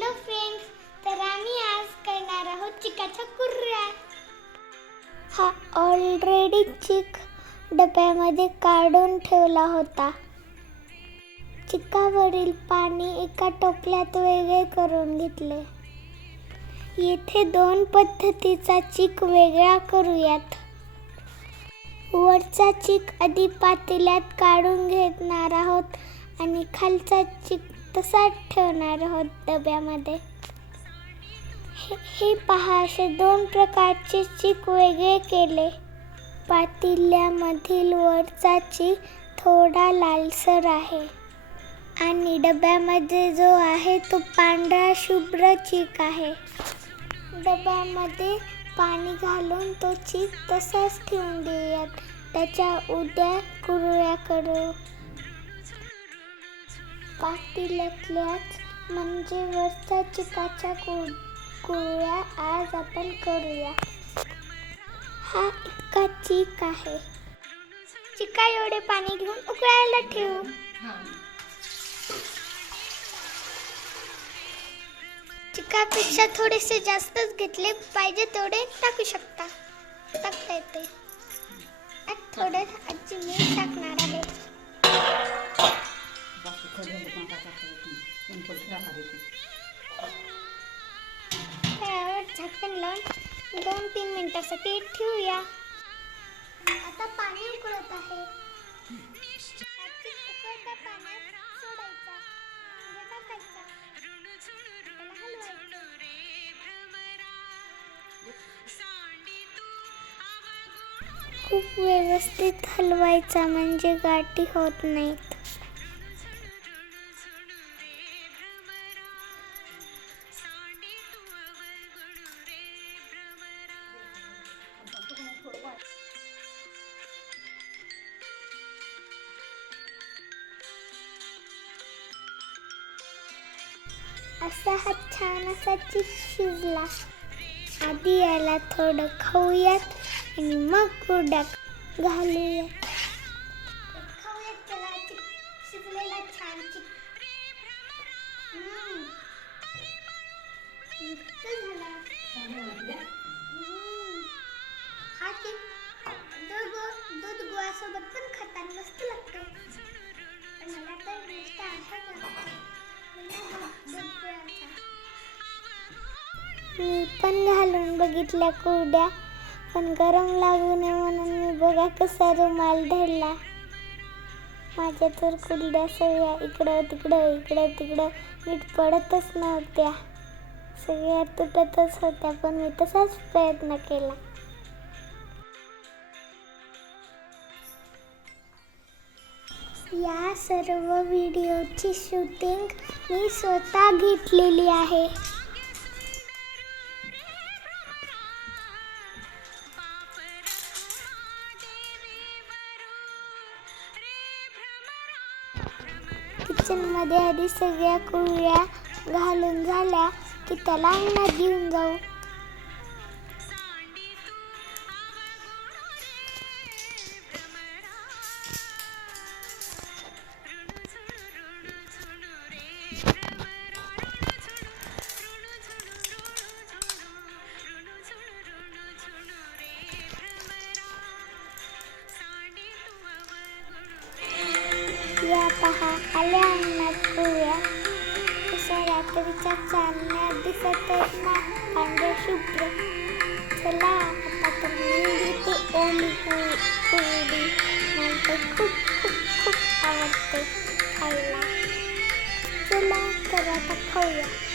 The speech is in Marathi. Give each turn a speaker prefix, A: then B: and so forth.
A: हॅलो फ्रेंड्स तर आम्ही आज करणार आहोत चिकाच्या कुर्ऱ्या. हा ऑलरेडी चिक डब्यामध्ये काढून ठेवला होता. चिकावरील पाणी एका टोपल्यात वेगळे करून घेतले. येथे दोन पद्धतीचा चिक वेगळा करूयात. वरचा चिक आधी पातेल्यात काढून घेणार आहोत आणि खालचा चिक तसाच ठेवणार आहोत डब्यामध्ये. हे हे पहा असे दोन प्रकारचे चीक वेगळे केले. पातिल्यामधील वरचा चीक थोडा लालसर आहे. आणि डब्यामध्ये जो आहे तो पांढरा शुभ्र चीक आहे. डब्यामध्ये पाणी घालून तो चीक तसाच ठेवून देऊयात. त्याच्या उद्या कुरळ्या करू. पातेल्यातल्याच म्हणजे वरच्या चिकाच्या कु कुरळ्या आज आपण करूया. हा इतका चीक आहे. चिका एवढे पाणी घेऊन उकळायला ठेवू. चिकापेक्षा थोडेसे जास्तच घेतले पाहिजे तेवढे टाकू शकता. टाकता येते थोडे आजी मीठ टाकणार आहे. त्यावर झाकण लावून दोन तीन मिनिटासाठी ठेवूया आता पाणी उकळत आहे आजी पाण्यात सोडायचा टाकायचा खूप व्यवस्थित हलवायचा म्हणजे गाठी होत नाही. असा हा छान असा चिक शिजला. आधी याला थोडं खाऊयात आणि मग कुरड्या घालूयात शिजलेला छान हा दूध गो- दूध गोळ्यासोबत पण खाताना मस्त लागतं. मी पण घालून बघितल्या कुरड्या पण गरम लागू नये म्हणून मी बघा कसा रुमाल धरला. माझ्या तर कुरड्या सगळ्या इकडं तिकडं इकडं तिकडं नीट पडतच नव्हत्या. सगळ्या तुटतच होत्या पण मी तसाच प्रयत्न केला. या सर्व व्हिडिओची शूटिंग मी स्वतः घेतलेली आहे. किचनमध्ये आधी सगळ्या कुळ्या घालून झाल्या की त्याला अंगणात घेऊन जाऊ. पहा आल्या अंगणात कुरड्या कशा रात्रीच्या चांदण्यात दिसत आहेत ना पांढऱ्या शुभ्र. चला आता तुम्ही मी घेते ओली कु- मला खूप खूप खूप आवडते खायला. चला तर आता खाऊया.